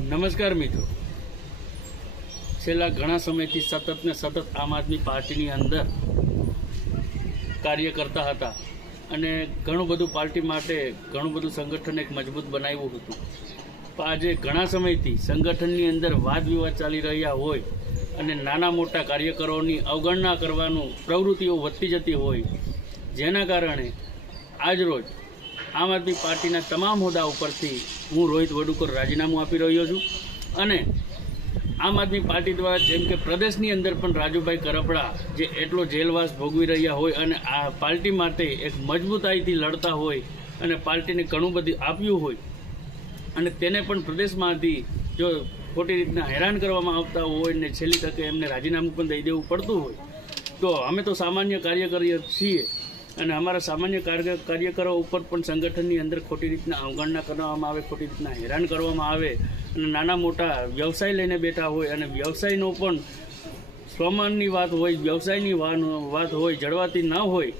નમસ્કાર મિત્રો, છેલ્લા ઘણા સમયથી સતત આમ આદમી પાર્ટીની અંદર કાર્ય કરતા હતા અને ઘણું બધું પાર્ટી માટે ઘણું બધું સંગઠન એક મજબૂત બનાવ્યું હતું. પણ આજે ઘણા સમયથી સંગઠનની અંદર વાદ વિવાદ ચાલી રહ્યા હોય અને નાના મોટા કાર્યકરોની અવગણના કરવાનું પ્રવૃત્તિઓ વધતી જતી હોય, જેના કારણે આજરોજ આમ આદમી પાર્ટીના તમામ હોદ્દા ઉપરથી હું રોહિત વડુકર રાજીનામું આપી રહ્યો છું. અને આમ આદમી પાર્ટી દ્વારા જેમ કે પ્રદેશની અંદર પણ રાજુભાઈ કરપડા જે એટલો જેલવાસ ભોગવી રહ્યા હોય અને આ પાર્ટી માટે એક મજબૂતાઈથી લડતા હોય અને પાર્ટીને ઘણું બધું આપ્યું હોય અને તેને પણ પ્રદેશમાંથી જો ખોટી રીતના હેરાન કરવામાં આવતા હોય ને છેલ્લી તકે એમને રાજીનામું પણ દઈ દેવું પડતું હોય, તો અમે તો સામાન્ય કાર્યકર છીએ અને અમારા સામાન્ય કાર્યકરો ઉપર પણ સંગઠનની અંદર ખોટી રીતના અવગણના કરવામાં આવે, ખોટી રીતના હેરાન કરવામાં આવે અને નાના મોટા વ્યવસાય લઈને બેઠા હોય અને વ્યવસાયનો પણ સ્વમાનની વાત હોય, વ્યવસાયની વાત હોય, જળવાતી ન હોય.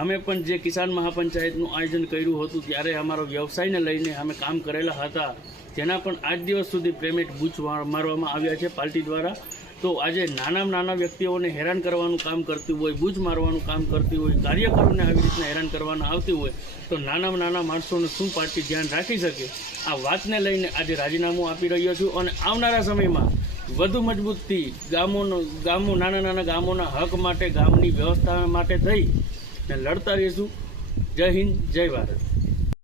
અમે પણ જે કિસાન મહાપંચાયતનું આયોજન કર્યું હતું ત્યારે અમારો વ્યવસાયને લઈને અમે કામ કરેલા હતા, જેના પણ આજ દિવસ સુધી પેમેન્ટ બૂચ મારવામાં આવ્યા છે પાર્ટી દ્વારા. તો આજે નાના વ્યક્તિઓને હેરાન કરવાનું કામ કરતી હોય, બૂચ મારવાનું કામ કરતી હોય, કાર્યકરોને આવી રીતના હેરાન કરવાનું આવતી હોય, તો નાના માણસોને શું પાર્ટી ધ્યાન રાખી શકે? આ વાતને લઈને આજે રાજીનામું આપી રહ્યો છું અને આવનારા સમયમાં વધુ મજબૂતથી નાના ગામોના હક માટે, ગામની વ્યવસ્થા માટે થઈ ને લડતા રહીશું. જય હિન્દ, જય ભારત.